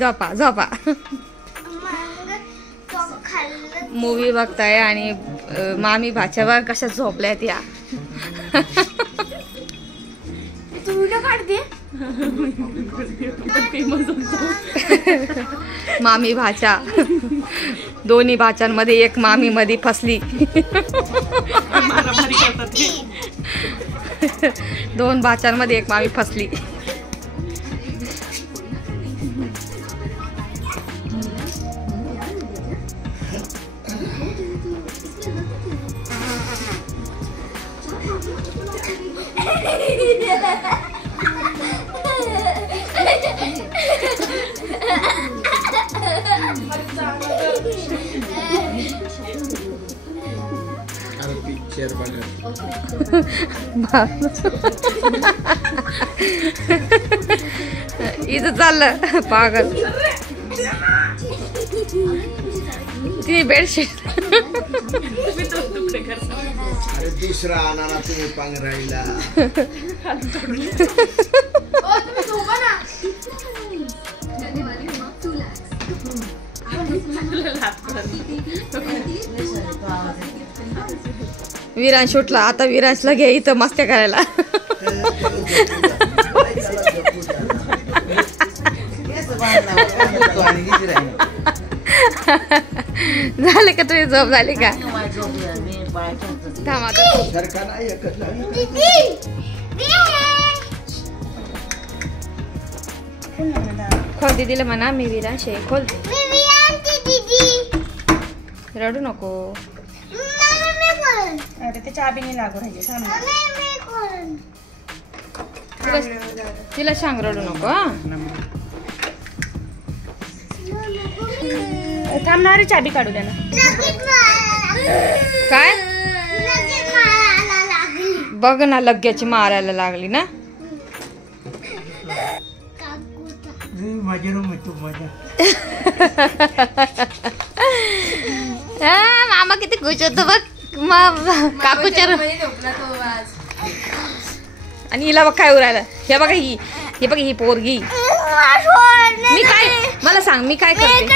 झोपा झोपा. मूवी बघताय आणि मामी भाच्या बघ कशा झोपल्यात या. मामी भाच्या दोन्ही भाच्यांमध्ये एक मामी मध्ये फसली. दोन भाच्यांमध्ये एक मामी फसली. इथं चाललं पागल. ती बेडशीट दुसरा आणाला तुम्ही पांघरायला. विरांश उठला आता. विरांशला घ्या इथं मस्त्या करायला. झाले का तुझी झोप झाली का? थांब आता. खोल दीदीला म्हणा मी विरांश आहे. खोल. रडू नको. अरे ते चाबी नाही लागू राहिली. तिला सांग रडू नको. थांबणारी चाबी काढू द्या ना. काय बघ ना लगेच मारायला लागली ना. माझ्या रूम तू माझ्या. मामा किती खुश होतो बघ काकूच्या. आणि हिला बघ काय उरायला. हे बघा ही. हे बघ ही पोरगी. मी काय मला सांग मी काय करते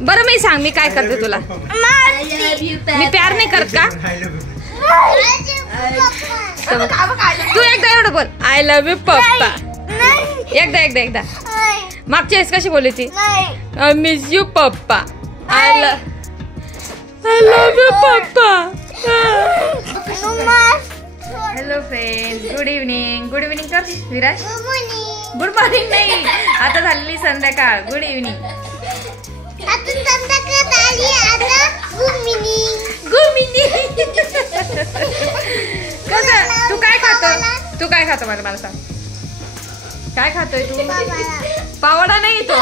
बरं. मी सांग मी काय करते तुला. मी प्यार नाही करत का? तू एकदा एवढं बोल आय लव्ह यू पप्पा. एकदा मागच्या वेळेस कशी बोलली ती? आय मिस यू पप्पा. आय लव्ह यू पप्पा. Hello friends good evening. Good evening कर विराज. गुड मॉर्निंग नाही आता झालेली संध्याकाळ. Good evening. कसं तू काय खातो? तू काय खातो मला सांग. काय खातोय तू? पावडा नाही तो.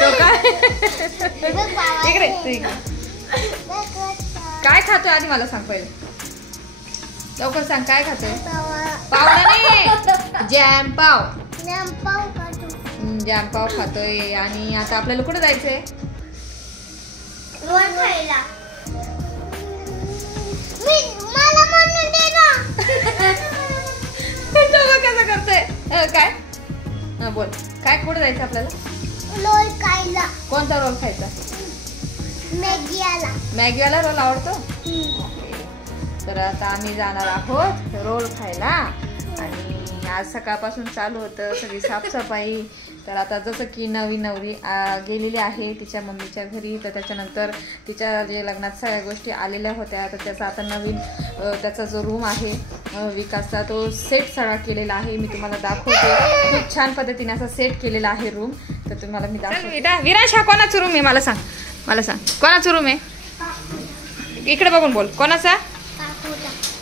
तो काय इकडे काय खातोय आधी मला सांग पहिले. लवकर सांग काय खातोय. पावडा नाही जॅम पाव. जॅम पाव खातोय. आणि आता आपल्याला कुठे जायचंय? कसं करतोय काय बोल काय कुठे जायचं आपल्याला? रोल खायला. कोणता रोल खायचा? मॅगीवाला. मॅगीवाला रोल आवडतो. तर आता आम्ही जाणार आहोत रोल खायला. आणि आज सकाळपासून चालू होतं सगळी साफसफाई. तर आता जसं की नवी नवरी गेलेली आहे तिच्या मम्मीच्या घरी. तर त्याच्यानंतर तिच्या जे लग्नात सगळ्या गोष्टी आलेल्या होत्या. तर त्याचा आता नवीन त्याचा जो रूम आहे विकासचा तो सेट सगळा केलेला आहे. मी तुम्हाला दाखवते. खूप छान पद्धतीने असा सेट केलेला आहे रूम. तर तुम्हाला मी दाखवते. विराज हा कोणाचा रूम आहे मला सांग. मला सांग कोणाचा रूम आहे? इकडे बघून बोल. कोणाचा?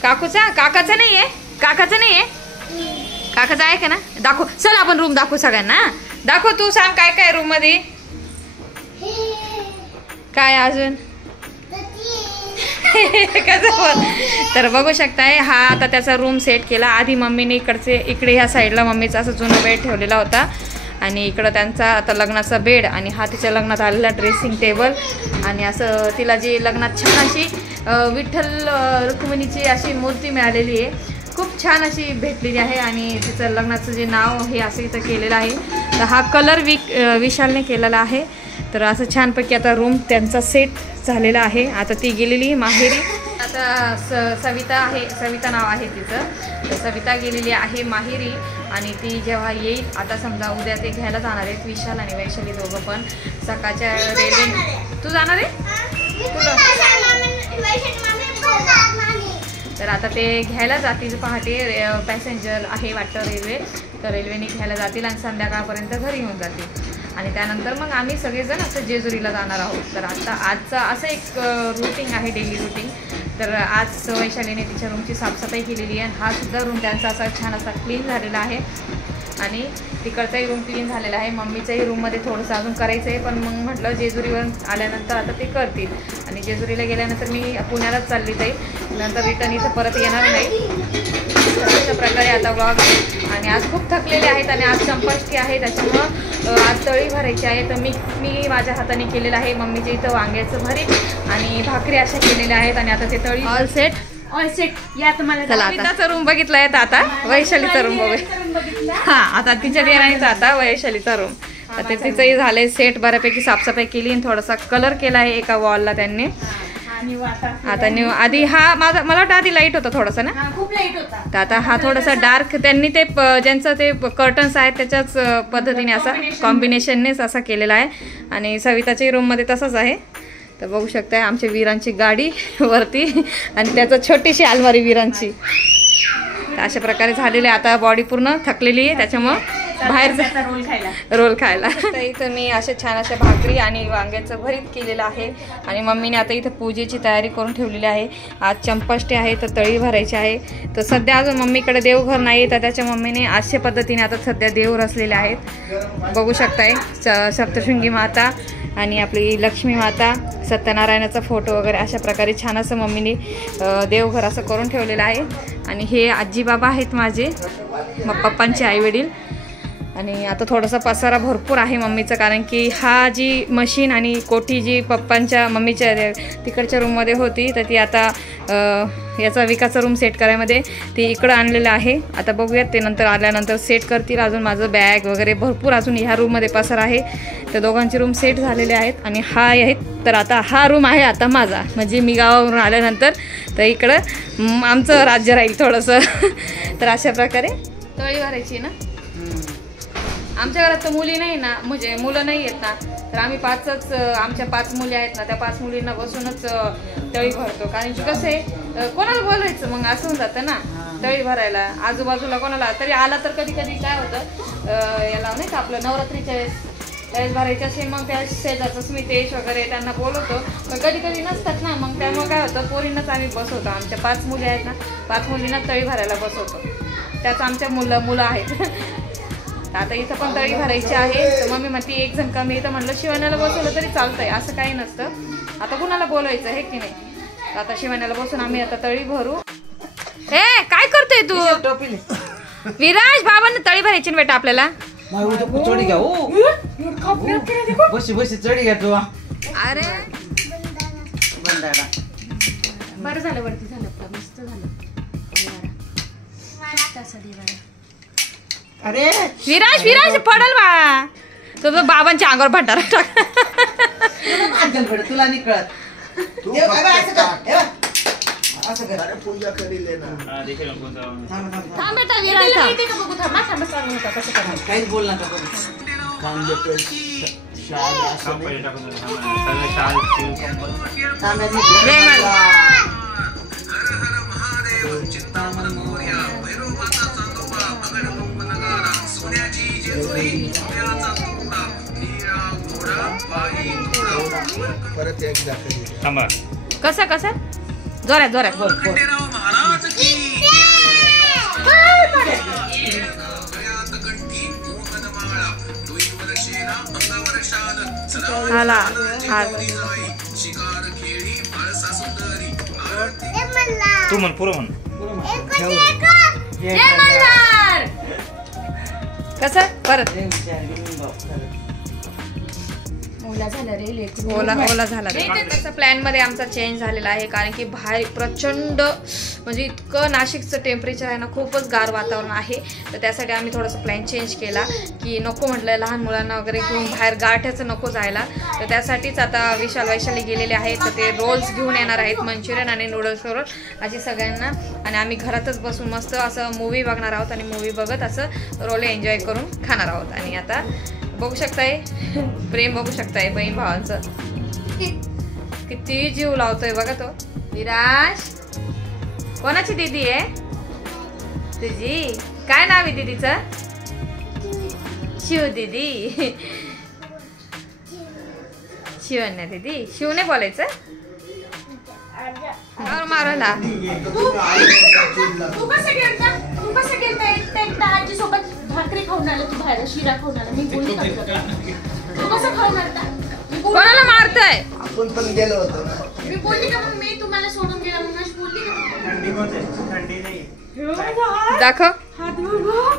काकूचा. काकाचा नाही आहे. काकाचा नाही आहे. काकाचा आहे का ना? दाखव. चल आपण रूम दाखवू सगळ्यांना. दाखव. तू सांग काय काय रूम मध्ये काय अजून. तर बघू शकताय हा आता त्याचा रूम सेट केला. आधी मम्मीने इकडे ह्या साईडला मम्मीचा असं जुना बेड ठेवलेला होता. आणि इकडं त्यांचा आता लग्नाचा बेड. आणि हा तिच्या लग्नात आलेला ड्रेसिंग टेबल. आणि असं तिला जी लग्नात छान अशी विठ्ठल रुक्मिणीची अशी मूर्ती मिळालेली आहे. खूप छान अशी भेटलेली आहे. आणि तिचं लग्नाचं जे नाव हे असं इथं केलेलं आहे. तर हा कलर विशालने केलेला आहे. तर असं छानपैकी आता रूम त्यांचा सेट झालेला आहे. आता ती गेलेली माहेरी. आता सविता आहे, सविता नाव आहे तिचं. तर सविता गेलेली आहे माहेरी आणि ती जेव्हा येईल, आता समजा उद्या ते घ्यायला जाणार आहेत विशाल आणि वैशाली दोघं पण सकाळच्या रेल्वे. तू जाणार आहे? तर आता ते घ्यायला जातील पहाटे. पॅसेंजर आहे वाटतं रेल्वे, तर रेल्वेने घ्यायला जातील आणि संध्याकाळपर्यंत घरी येऊन जातील. आणि त्यानंतर मग आम्ही सगळेजण असं जेजुरीला जाणार आहोत. तर आजचं असं एक रुटीन आहे, डेली रुटीन. तर आज वैशालीने तिच्या रूमची साफसफाई केलेली आहे. हा सुद्धा रूम त्यांचा असा छान असा क्लीन झालेला आहे आणि तिकडचाही रूम क्लीन झालेला आहे. मम्मीच्याही रूममध्ये थोडंसं अजून करायचं आहे, पण मग म्हटलं जेजुरीवर आल्यानंतर आता ते करतील. आणि जेजुरीला गेल्यानंतर मी पुण्यालाच चालली जाईल, नंतर रिटर्न इथं परत येणार नाही. अशा प्रकारे आता व्लॉग. आणि आज खूप थकलेले आहेत आणि आज संकष्टी आहे, त्याच्यामुळं आज तळी भरायची आहे. तर मी माझ्या हाताने केलेलं आहे. मम्मीच्या इथं वांग्याचं भरीत आणि भाकरी अशा केलेल्या आहेत. आणि आता ते तळी ऑल सेट या तुम्हाला चला. आता रूम बघितला आहे, आता वैशालीचा रूम बघूया. हा, आता तिच्या देराणीचा आता वैशालीचा रूम. आता तिचंही झालंय सेट, बऱ्यापैकी साफसफाई केली आणि थोडासा कलर केला आहे एका वॉलला त्यांनी. आता न्यू आधी हा मला वाटतं आधी लाईट होता थोडासा ना, खूप लाईट होता. तर आता हा थोडासा डार्क त्यांनी ते ज्यांचं ते कर्टन्स आहेत त्याच्याच पद्धतीने असा कॉम्बिनेशननेच असा केलेला आहे. आणि सविताच्याही रूममध्ये तसंच आहे. तर बघू शकताय आमच्या वीरांची गाडी वरती आणि त्याचं छोटीशी अलमारी वीरांची. तर अशा प्रकारे झालेले. आता बॉडी पूर्ण थकलेली आहे, त्याच्यामुळं बाहेर रोल खायला. तर इथं मी अशा छान अशा भाकरी आणि वांग्याचं भरीत केलेलं आहे. आणि मम्मीने आता इथं पूजेची तयारी करून ठेवलेली आहे. आज चंपाष्टी आहे, तर तळी भरायची आहे. तर सध्या अजून मम्मीकडे देवघर नाही, तर त्याच्या मम्मीने अशा पद्धतीने आता सध्या देव रचलेले आहेत. बघू शकताय सप्तशृंगी माता आणि आपली लक्ष्मी माता, सत्यनारायणाचा फोटो वगैरे अशा प्रकारे छान असं मम्मीने देवघर असं करून ठेवलेलं आहे. आणि हे आजी बाबा आहेत माझे, मग पप्पांचे आईवडील. आणि आता थोडासा पसारा भरपूर आहे मम्मीचं, कारण की हा जी मशीन आणि कोठी जी पप्पांच्या मम्मीच्या तिकडच्या रूममध्ये होती, तर ती आता याचा विकासचा रूम सेट करायमध्ये ती इकडं आणलेलं आहे. आता बघूयात ते नंतर आल्यानंतर सेट करतील. अजून माझं बॅग वगैरे भरपूर अजून ह्या रूममध्ये पसारा आहे. तर दोघांचे रूम सेट झालेले आहेत. आणि हा आहे, तर आता हा रूम आहे आता माझा, म्हणजे मी गावावरून आल्यानंतर तर इकडं आमचं राज्य राहील थोडंसं. तर अशा प्रकारे तळी भरायची ना. आमच्या घरात तर मुली नाही ना, म्हणजे मुलं नाही आहेत ना, तर आम्ही आमच्या 5 मुली आहेत ना, त्या 5 मुलींना बसूनच तळी भरतो. कारण की कसं आहे, कोणाला बोलवायचं मग असं होऊन जातं ना तळी भरायला. आजूबाजूला कोणाला तरी आला तर कधी कधी काय होतं, याला नाही का आपलं नवरात्रीच्या वेळेस भरायचे असे, मग त्या शेजारचं स्मितेश वगैरे त्यांना बोलवतो. पण कधी कधी नसतात ना, मग त्यामुळे काय होतं, पोरींनाच आम्ही बसवतो. आमच्या 5 मुली आहेत ना, 5 मुलींना तळी भरायला बसवतो. त्याच आमच्या मुलं आहेत. आता इथं पण तळी भरायची आहे. तर मम्मी म्हणते एक जण कमी, तर म्हणलं शिवाण्याला बसवलं तरी चालतंय, असं काही नसतं. आता कुणाला बोलवायचं आहे की नाही. आता शिवाण्याला बसून आम्ही आता तळी भरू. ए काय करतोय तू विराज? बाबांना तळी भरायची ना बेटा आपल्याला. चढी घ्या बशी चढी घ्या तू. अरे बरं झालं, वरती झालं, मस्त झालं. अरे विराज पडल बा, तो बाबांच्या अंगावर भंडारा टाक. तुला नाही कळत. पूजा करील ना. थांब बेटा विराज काहीच बोल नका. परत एकदा थांबा. कसं जोरात हाला तू म्हण, पुरं म्हण. कसं परत ओला झाला रे लेकरू. ओला झाला. तसं प्लॅन मध्ये आमचा चेंज झालेला आहे कारण की बाहेर प्रचंड म्हणजे इतकं नाशिकचं टेम्परेचर आहे ना, खूपच गार वातावरण आहे. तर त्यासाठी आम्ही थोडंसं प्लॅन चेंज केला की नको म्हटलं लहान मुलांना वगैरे घेऊन बाहेर गारठ्याचं नको जायला. तर त्यासाठीच आता विशाल वैशाली गेलेले आहेत. तर ते रोल्स घेऊन येणार आहेत, मंचुरियन आणि नूडल्स रोल अशी सगळ्यांना. आणि आम्ही घरातच बसून मस्त असं मूवी बघणार आहोत आणि मूवी बघत असं रोल एन्जॉय करून खाणार आहोत. आणि आता बघू शकताय प्रेम, बघू शकताय बहीण भावांचं किती जीव लावतोय बघा तो. विराज कोणाची दीदी आहे तुझी? काय नाव आहे दीदीचं? शिव दीदी. शिवन्या दीदी. शिवने बोलायचं मारायला. तू कसं गेलता एकटा आजीसोबत भाकरी खाऊन आला, तू बाहेर शिरा खाऊन आला. मी बोलली का तुला? तू कसं खाऊन आलता? कोणाला मारताय? आपण पण गेलो होतो ना. मी बोलली का मग मी तुम्हाला सोडून गेला म्हणून अशी बोलली का? दाखव. हात बघ.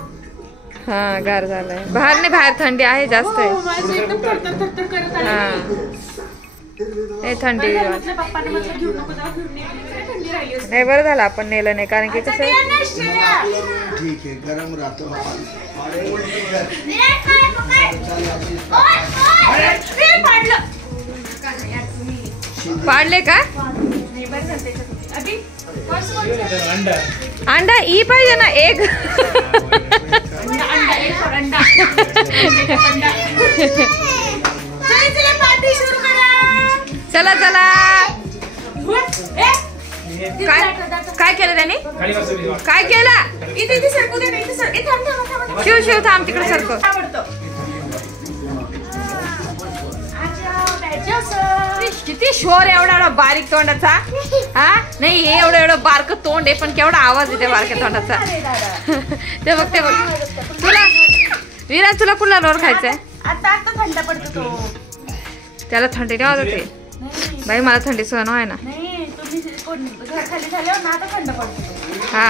हा गार झालाय. बाहेर नाही, बाहेर थंडी आहे जास्त आहे. माझं एकदम थरथर करत आलं. हा हे थंडी म्हटलं पप्पाने म्हटलं घेऊ नको, जाऊ घेऊन ये. थंडी राहिली असते. नाही, बरं झालं आपण नेलं नाही कारण की कसं ठीक आहे, गरम राहतो. पाडले का अंडा ई पाहिजे ना एक. चला चला. काय केलं त्याने? काय केलं? शिव शिव थांब तिकडे सरको. किती शोर एवढा एवढा बारीक तोंडाचा. हा नाही, हे एवढं एवढं बारक तोंड आहे पण केवढा आवाज येते बारक्या तोंडाचा. ते बघ ते बघ. तुला विराज तुला कुठला रोल खायचाय? आता थंड पडतो तो. त्याला थंडी नाही वाजत आहे बाई, मला थंडी सहन आहे ना. नाही तुम्ही घर खाली झाल्यावर ना आता थंड पडतो. हा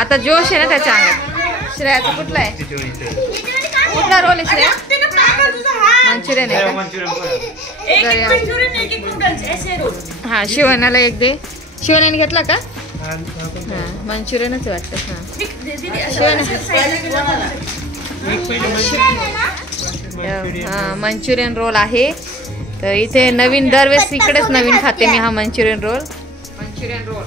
आता जोश आहे ना त्याच्या अंगात. श्रेयाचा कुठला आहे? कुठला रोल आहे श्रेया? मंचुरियन आहे का? हा शिवण्याला एक दे. शिवण्याने घेतला का? हा मंचुरियनच वाटतं. हा मंचुरियन रोल आहे. तर इथे नवीन दरवेळेस इकडेच नवीन खाते मी हा मंचुरियन रोल. मंचुरियन रोल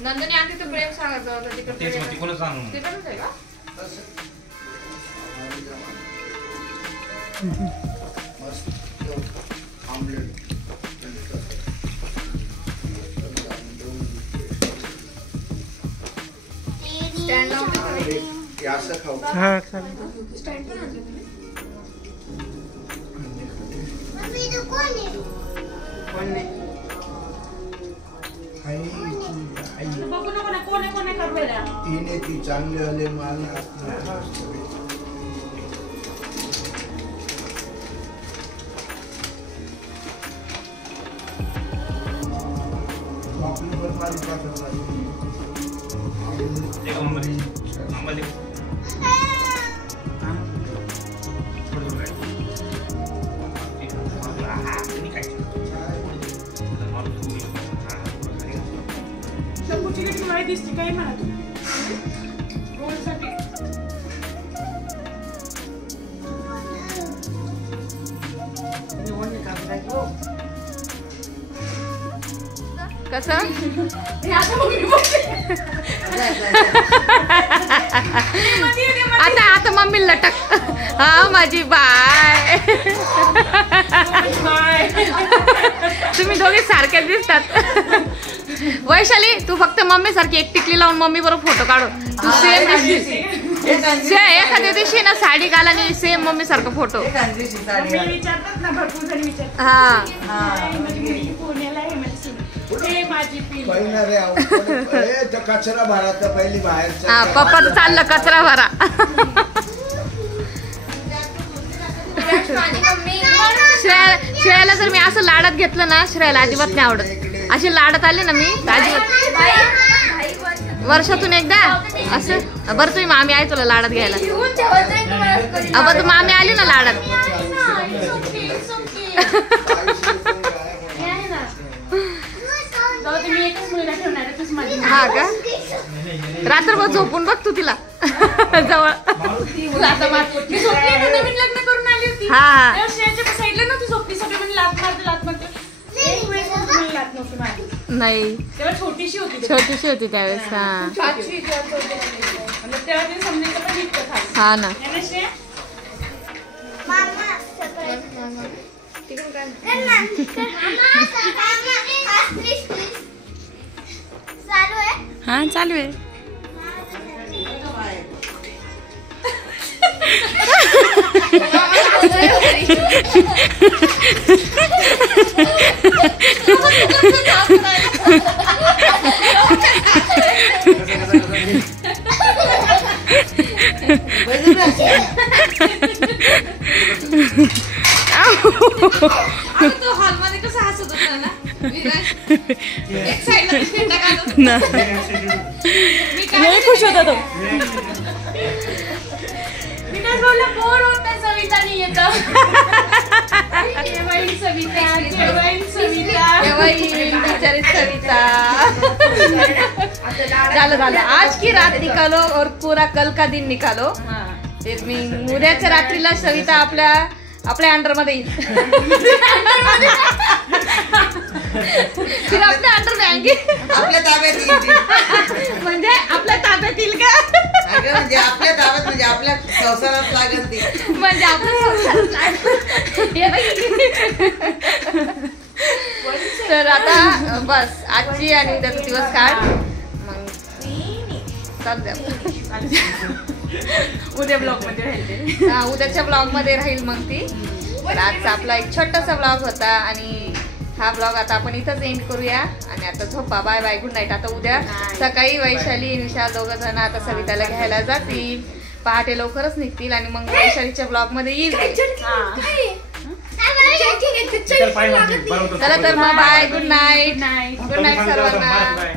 नंदनी आधी तर प्रेम सांगत होता तिकडे. तिकडूनच आहे का? स्टँड लावून असं खाऊ. हा चालेल. बघू नको ना कोणी कोणी करूया. तिने ती चांगले आले मला. दिसते काय म्हणा तू रोलसाठी. कसं आता आता मम्मी लटक. हा माझी बाय. तुम्ही दोघे सारखेच दिसतात. वैशाली तू फक्त मम्मी सारखी एक टिकली लावून मम्मी बरोबर फोटो काढू. तू सेम दिसतीस. एखाद्या दिवशी ना साडी घाल आणि सेम मम्मी सारखा फोटो. विचारतात ना भरपूर जण विचारतात. हा पुण्याला आहे माझी पिन. कचरा भरा तर पहिली बाहेर. हा पप्पाचं चाललं कचरा भरा. श्रेयाला जर मी असं लाडात घेतलं ना, श्रेयाला अजिबात नाही आवडत. असे लाडात आले ना मी अजिबात. वर्षातून एकदा असं बरं तुम्ही मामी आहे तुला लाडात घ्यायला बरं तू मामी आली ना लाडात हा का रात्रभर झोपून बघ तू तिला जवळ नवीन लग्न करून आली होती हा साईडला नव्हती झोपली सगळे म्हणजे लात मारते एक वेळेस लात नव्हती मारली नाही तेव्हा छोटीशी होती होती त्यावेळेस हा पाचवी किंवा चौथीमध्ये. म्हणजे तेव्हा ते समजायचं पण इतकं खास. हा ना है ना श्रेया? हा चालू आहे तो हॉलमध्ये कसं हसत होता ना एक साईडला फेटा घालून लय खुश होता तो. मी काय बोलला बोर होत नाही सविता नाही येत. केव्हाही सविता केव्हाही सविता बिचारी सविता झालं आज की रात निकालो और पूरा कल का दिन निकालो मी उद्याच्या रात्रीला सविता आपल्या अंडर मध्ये येईल तिला आपल्या अंडर बँगी आपल्या ताब्यात येईल. म्हणजे आपल्या ताब्यात येईल का अगं म्हणजे आपल्या ताब्यात म्हणजे आपल्या संसारात लागत ती. म्हणजे आपल्या संसारात लागेल. हे बाई. तर आता बस आजची आणि उद्याचा दिवस काढ मग चालू द्या उद्या ब्लॉग मध्ये राहील. हा उद्याच्या ब्लॉग मध्ये राहील मग ती. तर आजचा आपला एक छोटासा ब्लॉग होता आणि हा ब्लॉग आता आपण इथंच एंड करूया आणि आता झोपा बाय बाय गुड नाईट. आता उद्या सकाळी वैशाली विशाल दोघं जण आता सविताला घ्यायला जातील पहाटे लवकरच निघतील आणि मग वैशालीच्या ब्लॉग मध्ये येईल चला तर मग बाय गुड नाईट नाही गुड नाईट सर्वांना.